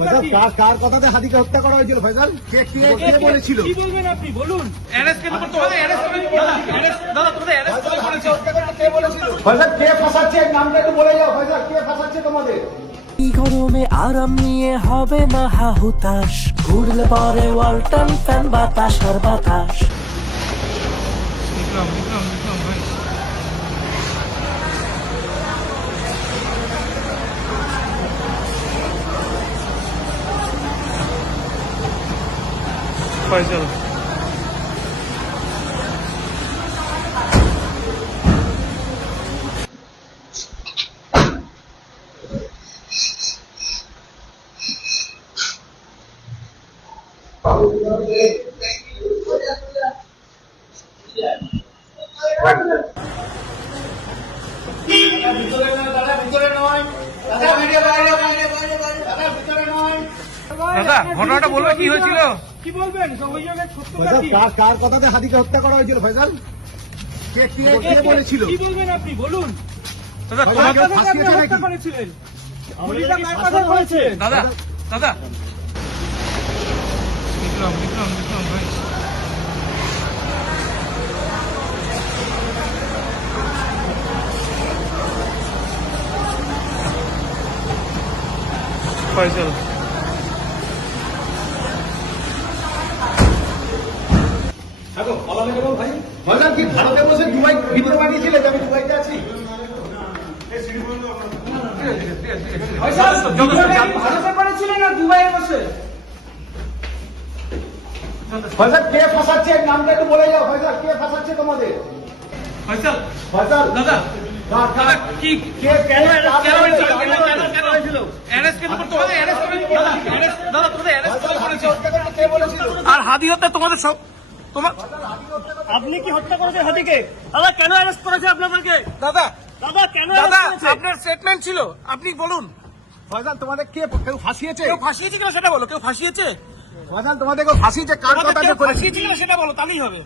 সত্যতা কি? কার কথাতে হাদিকে হত্যা করা হয়েছিল ফয়সাল? কে বলেছিল? কি বলবেন আপনি বলুন। অ্যারেস্ট কেন করতে হবে? অ্যারেস্ট করে দাদা তোমাদের অ্যারেস্ট করে বলেছে। কে বলেছিল? ফয়সাল কে ফাঁসাচ্ছে? নামটা একটু বলে যাও ফয়সাল, কে ফাঁসাচ্ছে তোমাদের? এই গরমে আরাম নিয়ে হবে না হাহুতাশ, ঘুরলে পরে ওয়ালটন ফ্যান বাতাস আর বাতাস। বিক্রম ভাই ফয়সাল দাদা ঘটনাটা বলবে কি হয়েছিল? কি বলবেন অভিযোগের সত্যতা ফয়সাল কি? কার কথাতে হাদিকে হত্যা করা হয়েছিল ফয়সাল? কে বলেছিল? কি বলবেন আপনি বলুন। দাদা তোমাকে তোমাকে ফাঁসিয়েছে হত্যা নাকি? করেছিলেন, গুলিটা কার কথা করেছেন? দাদা দাদা বিক্রম ভাই ফয়সাল ফয়সাল কি ভারতে বসে দুবাই ভিডিও বানিয়েছিলে যে আমি দুবাইতে আছি? ভারতে করেছিলেন না দুবাইয়ে বসে? ফয়সাল কে ফাঁসাচ্ছে? নামটা একটু বলে যাও ফয়সাল, কে ফাঁসাচ্ছে তোমাদের? ফয়সাল ফয়সাল দাদা দাদা কি কেন অ্যারেস্ট কেন করতে হবে? অ্যারেস্ট করে দাদা তোমাদের অ্যারেস্ট করে বলেছে। কে বলেছিল? আর হাদি হত্যা তোমাদের সব তোমার আপনি কি হত্যা করেছেন হাতিকে? দাদা কেন অ্যারেস্ট করেছে আপনাদেরকে? দাদা দাদা কেন দাদা অ্যারেস্ট করেছে? আপনার স্টেটমেন্ট ছিল, আপনি বলুন। ফয়সাল তোমাদের কেউ ফাঁসিয়েছে? কেউ ফাঁসিয়েছে কিনা সেটা বলো। কেউ ফাঁসিয়েছে? ফয়সাল তোমাদের কেউ ফাঁসিয়েছে? কার তোমাদের কথাতে কেউ করেছে? ফাঁসিয়েছে কিনা সেটা বলো, তাহলেই হবে।